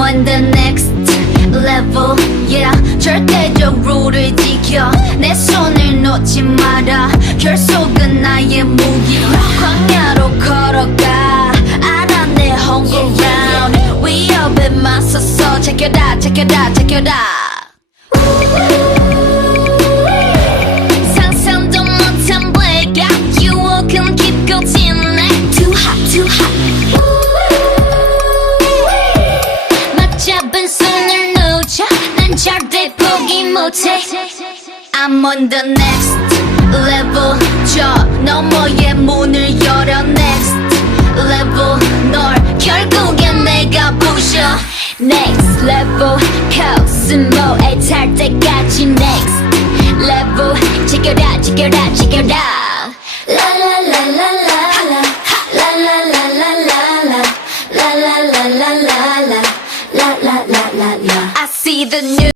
on the next level yeah 절대적 룰을 지켜 내 손을 놓지 마라 결속은 나의 무기 광야로 걸어가 알아 내 home ground 위협에 맞서서 제껴라 제껴라 제껴라 상상도 못한 blackout 유혹은 깊고 진해 too hot too hot 맞잡은 손을 놓쳐 난 절대 포기 못해 I'm on the next level 저 너머의 문을 열어 next level 널 결국엔 내가 부셔 next level 코스모에 탈 때까지 next level 지켜라 지켜라 지켜라 라라라라라라 라라라라라라 라라라라라라 라라라라라 I see the new